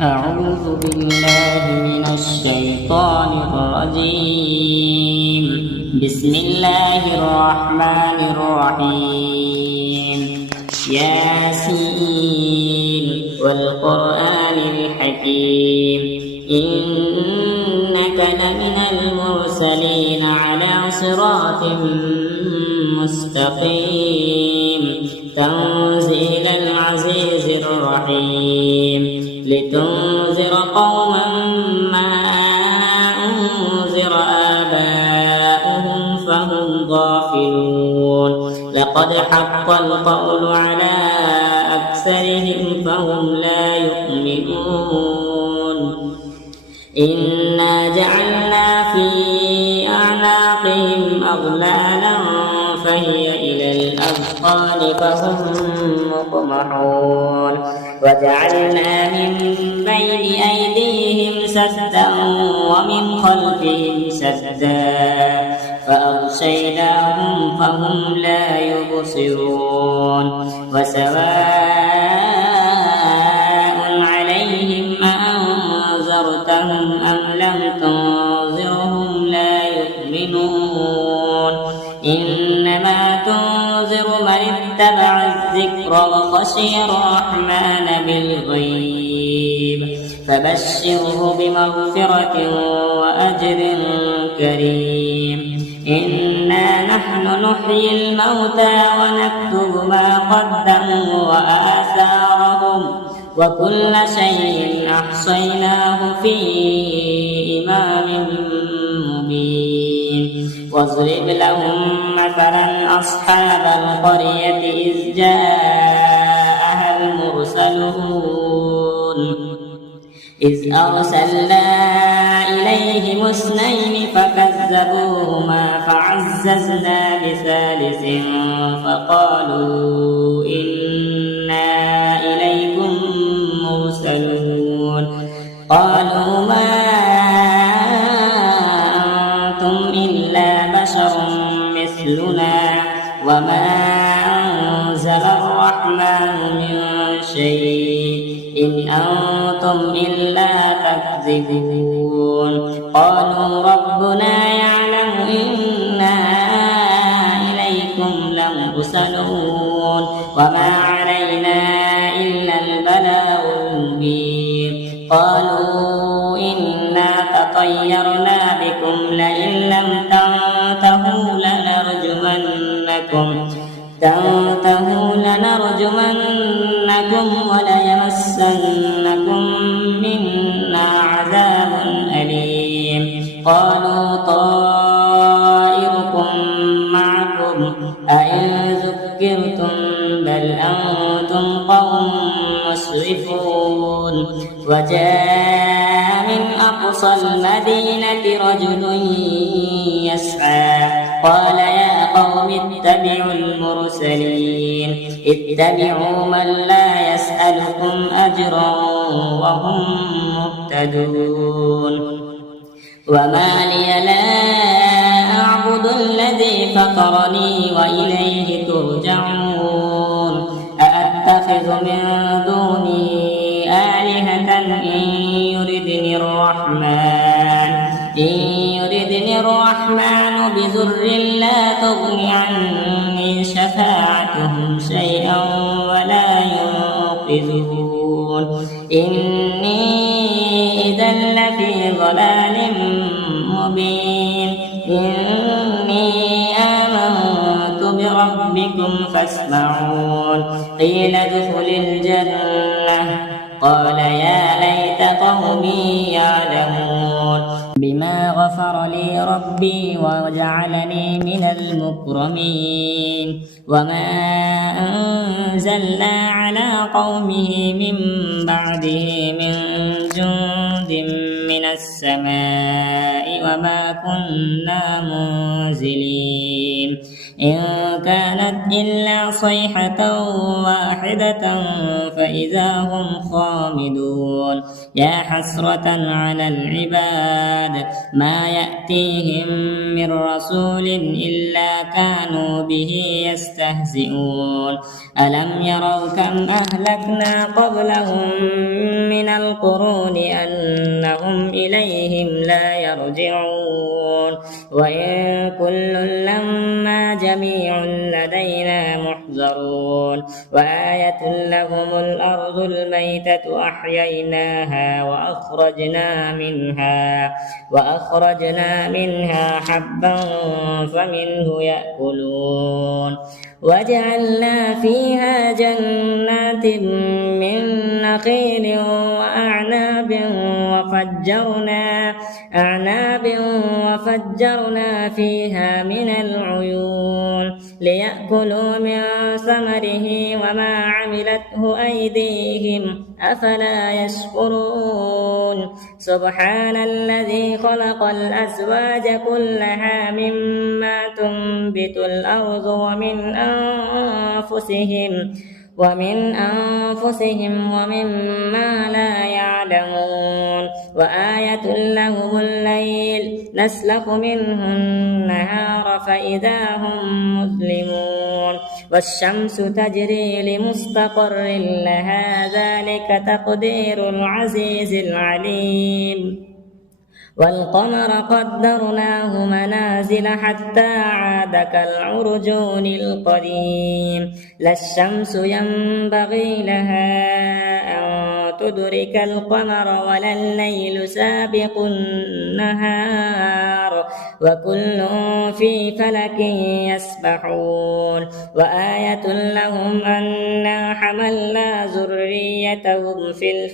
أعوذ بالله من الشيطان الرجيم. بسم الله الرحمن الرحيم. ياسين والقرآن الحكيم إنك لمن المرسلين على صراط مستقيم تنزيل العزيز الرحيم لتنذر قوما ما أنذر آباؤهم فهم غافلون لقد حق القول على أكثرهم فهم لا يؤمنون إنا جعلنا في أعناقهم أغلالا فهي إلى الأذقان فهم مقمحون وجعلنا من بين أيديهم سدا ومن خلفهم سدا فأغشيناهم فهم لا يبصرون وسواء عليهم أأنذرتهم أم لم تنذرهم لا يؤمنون إنما تنذر من اتبع الذكر وخشي الرحمن بالغيب فبشره بمغفرة وأجر كريم إنا نحن نحيي الموتى ونكتب ما قدموا وآثارهم وكل شيء أحصيناه في إمام مبين واضرب لهم مثلا أصحاب القرية إذ جاءها المرسلون إذ أرسلنا إليهم اثنين فكذبوهما فعززنا بثالث فقالوا إنا إليكم مرسلون قالوا ما أنتم إلا بشر مثلنا وما أنزل الرحمن من شيء إن أنتم إلا تكذبون قالوا ربنا يعلم إنا إليكم لمرسلون وما علينا إلا البلاغ المبين قالوا إنا تطيرنا بكم لئن لم تنتهوا لنرجمنكم وليمسنكم منا عذاب أليم قالوا طائركم معكم أئن ذكرتم بل أنتم قوم مسرفون وجاء من أقصى المدينة رجل يسعى قال يا قوم اتبعوا المرسلين اتبعوا من لا يسألكم أجرا وهم مهتدون وما لي لا أعبد الذي فطرني وإليه ترجعون أأتخذ من دونه آلهة إن يردني الرحمن بضر لا تغن عني شفاعتهم شيئا ولا ينقذون إني إذا لفي ضلال مبين إني آمنت بربكم فاسمعون قيل ادخل الجنة قال يا ليت قومي يعلمون بما غفر لي ربي وجعلني من المكرمين وما أنزلنا على قومه من بعده من جند من السماء وما كنا منزلين إن كانت إلا صيحة واحدة فإذا هم خامدون يا حسرة على العباد ما يأتيهم من رسول إلا كانوا به يستهزئون ألم يروا كم أهلكنا قبلهم من القرون أنهم إليهم لا يرجعون وإن كل لما جميع لدينا محضرون وآية لهم الأرض الميتة أحييناها وأخرجنا منها حبا فمنه يأكلون وجعلنا فيها جنات من نخيل وأعناب وفجرنا فيها من العيون ليأكلوا من ثمره وما عملته أيديهم أفلا يشكرون سبحان الذي خلق الأزواج كلها مما تنبت الأرض ومن أنفسهم ومما لا يعلمون وآية لهم الليل نسلخ منه النهار فإذا هم مظلمون والشمس تجري لمستقر لها ذلك تقدير العزيز العليم والقمر قدرناه منازل حتى عاد كالعرجون القديم لا الشمس ينبغي لها أن تدرك القمر ولا الليل سابق النهار وكل في فلك يسبحون وآية لهم أنا حملنا ذريتهم في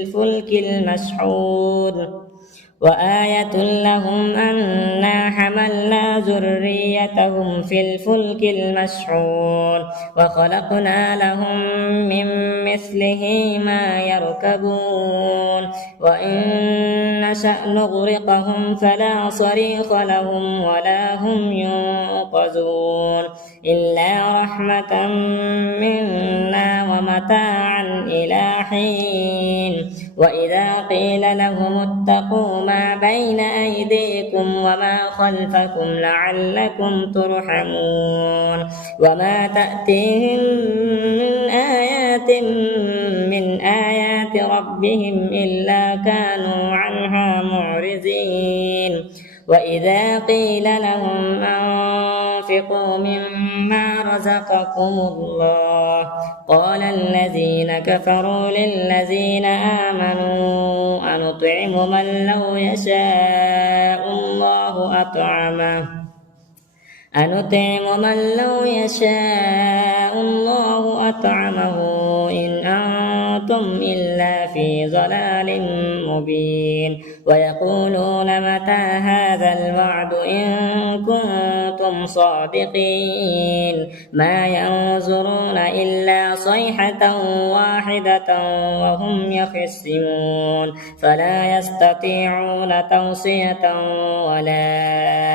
الفلك المشحون وآية لهم أنا حملنا ذريتهم في الفلك المشحون وخلقنا لهم من مثله ما يركبون وإن نشأ نغرقهم فلا صريخ لهم ولا هم ينقذون إلا رحمة منا ومتاعا إلى حين وإذا قيل لهم اتقوا ما بين أيديكم وما خلفكم لعلكم ترحمون وما تأتيهم من آيات ربهم إلا كانوا عنها معرضين وإذا قيل لهم أنفقوا مما رزقكم الله قال الذين كفروا للذين آمنوا أنطعم من لو يشاء الله أطعمه إن أنتم إلا في ضلال مبين ويقولون متى هذا الوعد إن كنتم صادقين ما ينظرون إلا صيحة واحدة وهم يخصمون فلا يستطيعون توصية ولا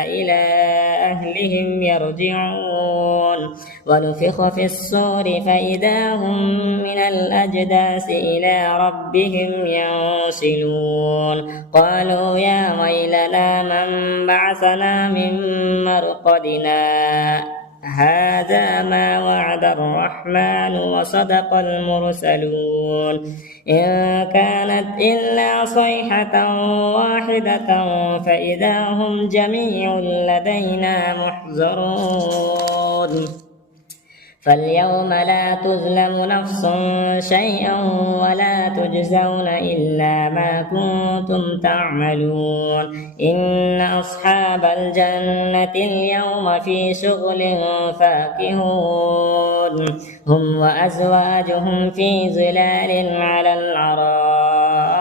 إلى أهلهم يرجعون ونفخ في الصور فإذا هم من الأجداث إلى ربهم ينسلون قالوا يا ويلنا من بعثنا من مرقدنا هذا ما وعد الرحمن وصدق المرسلون إن كانت إلا صيحة واحدة فإذا هم جميع لدينا محضرون فاليوم لا تظلم نفس شيئا ولا تجزون إلا ما كنتم تعملون إن أصحاب الجنة اليوم في شغل فاكهون هم وأزواجهم في ظلال على الأرائك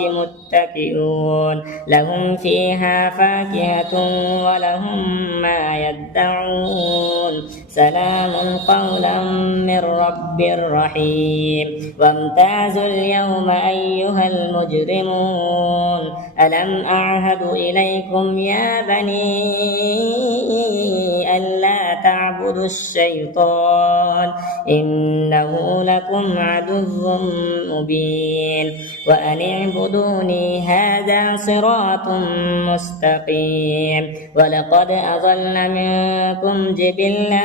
متكئون لهم فيها فاكهة ولهم ما يدعون سلام قولا من رب رحيم وامتازوا اليوم أيها المجرمون ألم أعهد إليكم يا بني ألا تعبدوا الشيطان إنه لكم عدو مبين وأن اعبدوني هذا صراط مستقيم ولقد أضل منكم جبلا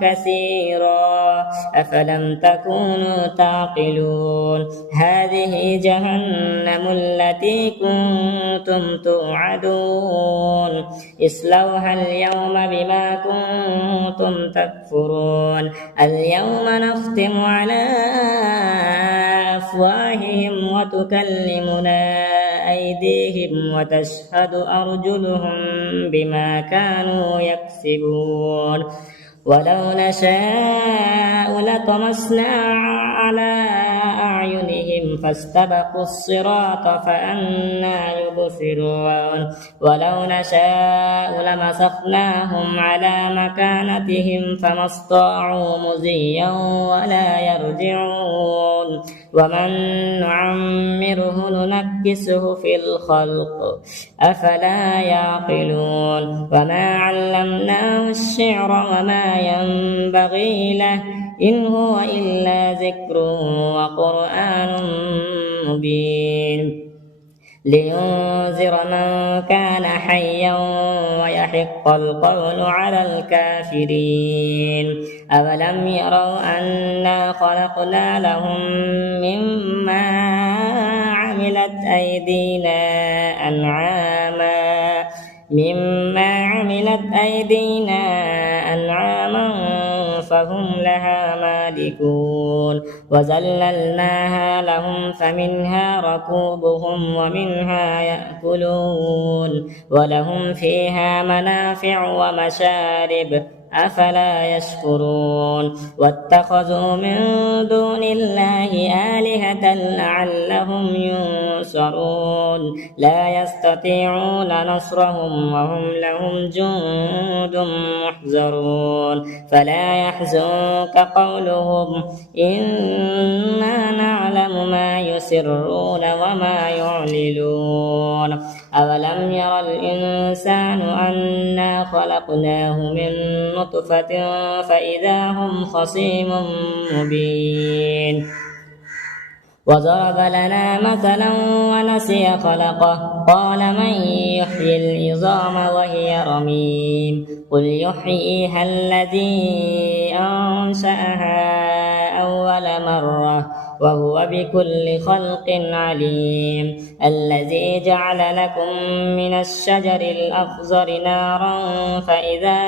كثيرا أفلم تكونوا تعقلون هذه جهنم التي كنتم توعدون اصلوها اليوم بما كنتم تكفرون اليوم نختم على أفواههم وتكلمنا أيديهم وتشهد أرجلهم بما كانوا يكسبون ولو نشاء لطمسنا على أعينهم فاستبقوا الصراط فأنى يبصرون ولو نشاء لمسخناهم على مكانتهم فما استطاعوا مضيا ولا يرجعون ومن نعمره ننكسه في الخلق أفلا يعقلون وما علمناه الشعر وما ينبغي له إن هو إلا ذكر وقرآن مبين لينذر من كان حيا ويحق القول على الكافرين أولم يروا أنا خلقنا لهم مما عملت أيدينا أنعاما فهم لها مالكون وذللناها لهم فمنها ركوبهم ومنها يأكلون ولهم فيها منافع ومشارب أفلا يشكرون واتخذوا من دون الله آلهة لعلهم ينصرون لا يستطيعون نصرهم وهم لهم جند محضرون فلا يحزنك قولهم إنا نعلم ما يسرون وما يعلنون أولم ير الإنسان أنا خلقناه من نطفة فإذا هم خصيم مبين وضرب لنا مثلا ونسي خلقه قال من يحيي العظام وهي رميم قل يحييها الذي أنشأها أول مرة وهو بكل خلق عليم الذي جعل لكم من الشجر الأخضر نارا فإذا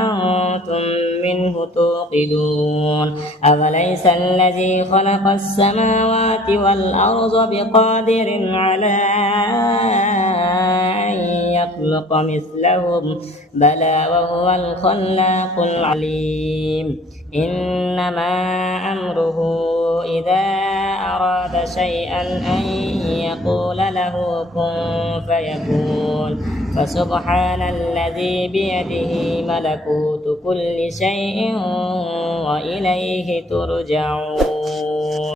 أنتم منه توقدون أوليس الذي خلق السماوات والأرض بقادر على أن يخلق مثلهم بلى وهو الخلاق العليم إنما أمره إذا أراد شيئا أن يقول له كن فيكون فسبحان الذي بيده ملكوت كل شيء وإليه ترجعون.